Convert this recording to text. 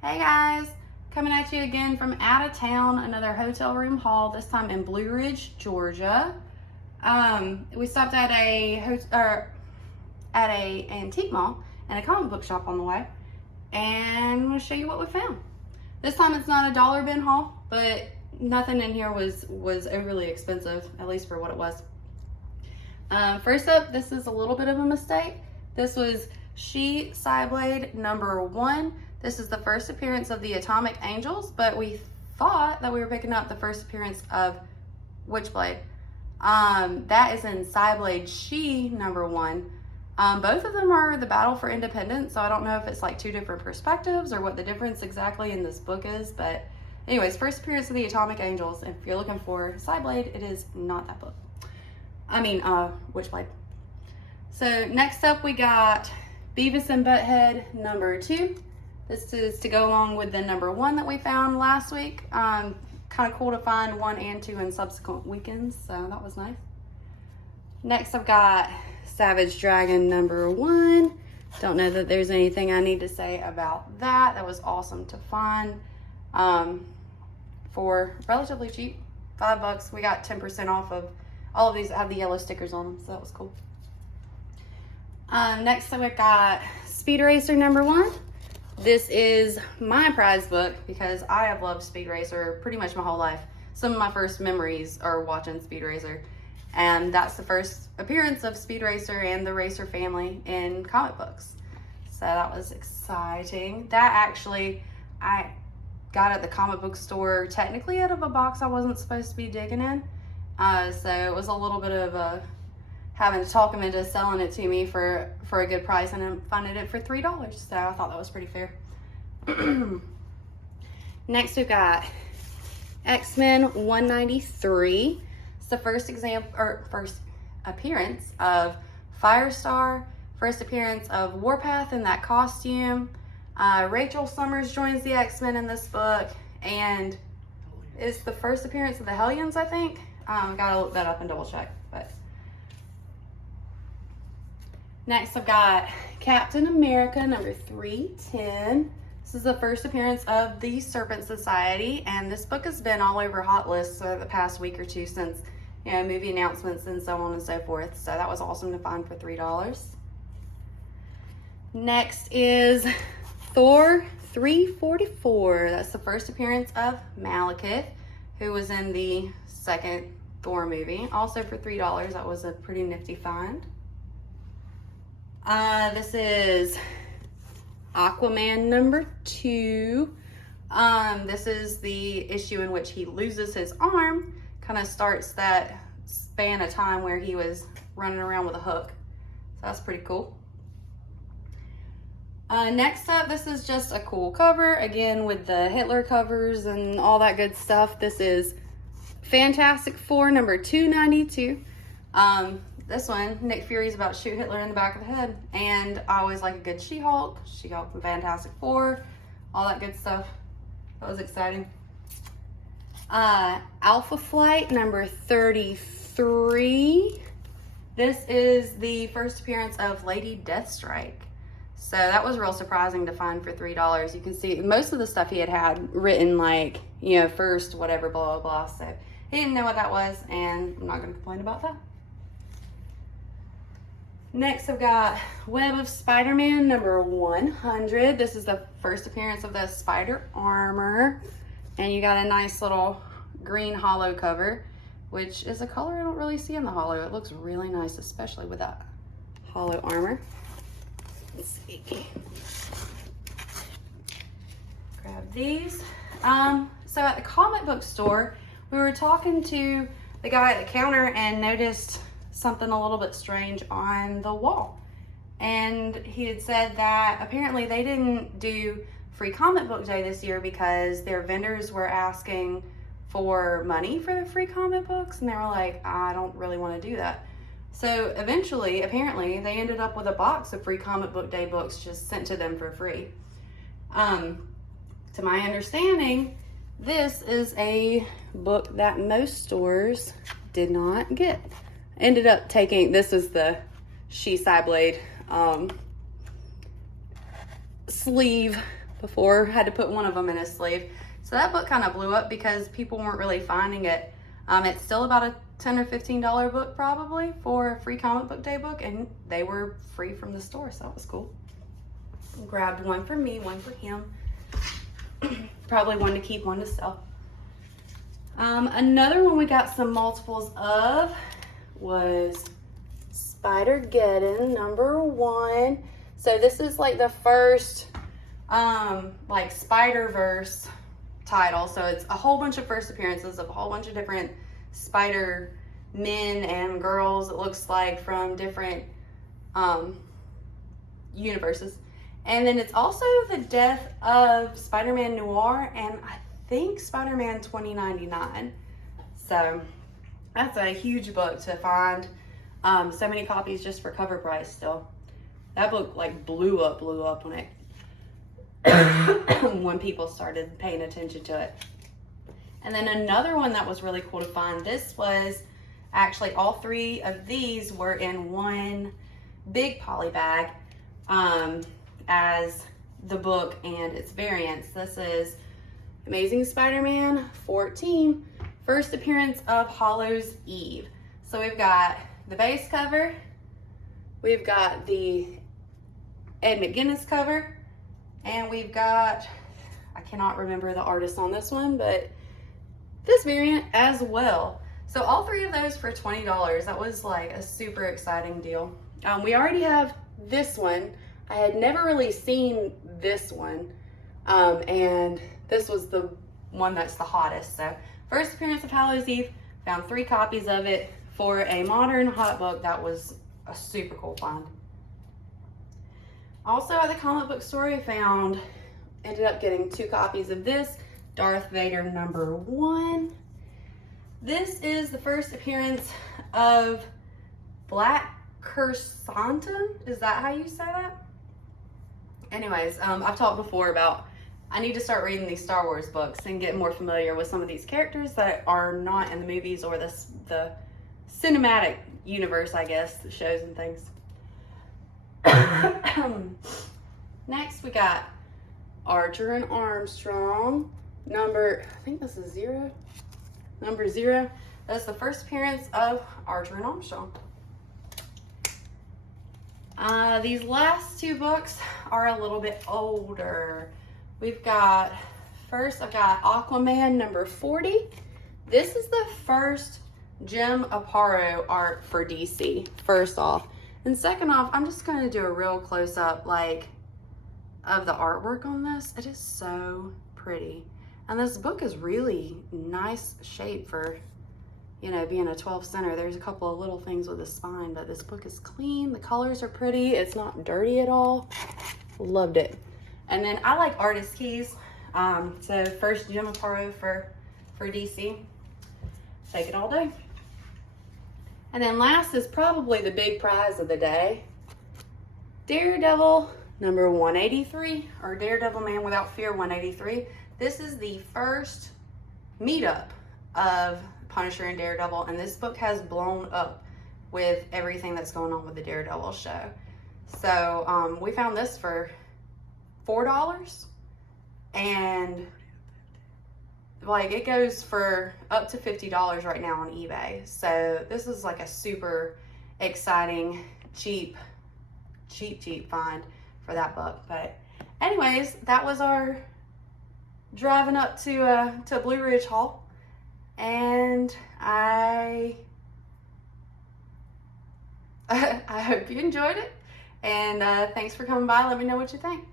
Hey guys, coming at you again from out of town, another hotel room haul, this time in Blue Ridge, Georgia. We stopped at a antique mall and a comic book shop on the way, and I'm going to show you what we found. This time it's not a dollar bin haul, but nothing in here was overly expensive, at least for what it was. First up, this is a little bit of a mistake. This was She Cyblade #1. This is the first appearance of the Atomic Angels, but we thought that we were picking up the first appearance of Witchblade. That is in Cyblade She #1. Both of them are the battle for independence, so I don't know if it's like two different perspectives or what the difference exactly in this book is, but anyways, first appearance of the Atomic Angels. If you're looking for Cyblade, it is not that book. Witchblade. So next up we got Beavis and Butthead #2. This is to go along with the #1 that we found last week. Kind of cool to find 1 and 2 in subsequent weekends, so that was nice. Next I've got Savage Dragon #1. Don't know that there's anything I need to say about that. That was awesome to find for relatively cheap, $5. We got 10% off of all of these that have the yellow stickers on them, so that was cool. Next we've got Speed Racer #1. This is my prize book because I have loved Speed Racer pretty much my whole life. Some of my first memories are watching Speed Racer, and that's the first appearance of Speed Racer and the Racer family in comic books. So that was exciting. That actually, I got at the comic book store technically out of a box I wasn't supposed to be digging in. So it was a little bit of having to talk him into selling it to me for a good price, and I'm finding it for $3. So I thought that was pretty fair. Next we've got X-Men 193. It's the first appearance of Firestar, first appearance of Warpath in that costume. Rachel Summers joins the X-Men in this book, and it's the first appearance of the Hellions, I think. Gotta look that up and double check. But next I've got Captain America #310. This is the first appearance of the Serpent Society, and this book has been all over hot lists for the past week or two since, you know, movie announcements and so on and so forth. So that was awesome to find for $3. Next is Thor 344. That's the first appearance of Malekith, who was in the second Thor movie. Also for $3. That was a pretty nifty find. This is Aquaman #2. This is the issue in which he loses his arm. Kind of starts that span of time where he was running around with a hook. So that's pretty cool. Next up, this is just a cool cover, again with the Hitler covers and all that good stuff. This is Fantastic Four #292. This one, Nick Fury's about to shoot Hitler in the back of the head, and I always like a good She-Hulk from Fantastic Four, all that good stuff. That was exciting. Alpha Flight #33. This is the first appearance of Lady Deathstrike. So that was real surprising to find for $3. You can see most of the stuff he had written like, you know, first, whatever, blah, blah, blah. So he didn't know what that was, and I'm not going to complain about that. Next, I've got Web of Spider-Man #100. This is the first appearance of the spider armor. And you got a nice little green hollow cover, which is a color I don't really see in the hollow. It looks really nice, especially with that hollow armor. Let's see. Grab these. So at the comic book store, we were talking to the guy at the counter and noticed something a little bit strange on the wall. And he had said that apparently they didn't do free comic book day this year because their vendors were asking for money for the free comic books, and they were like, I don't really want to do that. So eventually, apparently, they ended up with a box of free comic book day books just sent to them for free. To my understanding, this is a book that most stores did not get. Ended up taking, this is the She Cyblade sleeve before, had to put one of them in his sleeve. So that book kind of blew up because people weren't really finding it. It's still about a $10 or $15 book probably for a free comic book day book, and they were free from the store, so that was cool. Grabbed one for me, one for him. Probably one to keep, one to sell. Another one we got some multiples of was Spider-Geddon #1. So this is like the first like Spider-Verse title. So it's a whole bunch of first appearances of a whole bunch of different Spider men and girls, it looks like, from different universes. And then it's also the death of Spider-Man Noir and I think Spider-Man 2099. So that's a huge book to find. So many copies just for cover price still. That book like blew up when it when people started paying attention to it. And then another one that was really cool to find, this was actually all three of these were in one big poly bag as the book and its variants. This is Amazing Spider-Man 14, first appearance of Hallows' Eve. So we've got the base cover, we've got the Ed McGuinness cover, and we've got, I cannot remember the artist on this one, but this variant as well. So all three of those for $20. That was like a super exciting deal. We already have this one. I had never really seen this one, and this was the one that's the hottest. So first appearance of Hallows' Eve, found 3 copies of it for a modern hot book. That was a super cool find. Also at the comic book store, I ended up getting 2 copies of this, Darth Vader #1. This is the first appearance of Black Chrysanthemum. Is that how you say that? Anyways, I've talked before about I need to start reading these Star Wars books and get more familiar with some of these characters that are not in the movies or the cinematic universe, I guess, the shows and things. Next, we got Archer and Armstrong, I think this is 0. Number 0. That's the first appearance of Archer and Armstrong. These last 2 books are a little bit older. We've got, first I've got Aquaman #40. This is the first Jim Aparo art for DC, first off. And second off, I'm just going to do a real close-up of the artwork on this. It is so pretty. And this book is really nice shape for, being a 12 center. There's a couple of little things with the spine, but this book is clean. The colors are pretty. It's not dirty at all. Loved it. And then I like artist keys. So first Jim Aparo for DC. Take it all day. And then last is probably the big prize of the day. Daredevil #183, or Daredevil Man Without Fear 183. This is the first meetup of Punisher and Daredevil, and this book has blown up with everything that's going on with the Daredevil show. So we found this for $4, and it goes for up to $50 right now on eBay. So this is like a super exciting, cheap find for that book. But anyways, that was our driving up to Blue Ridge haul, and I hope you enjoyed it, and thanks for coming by. Let me know what you think.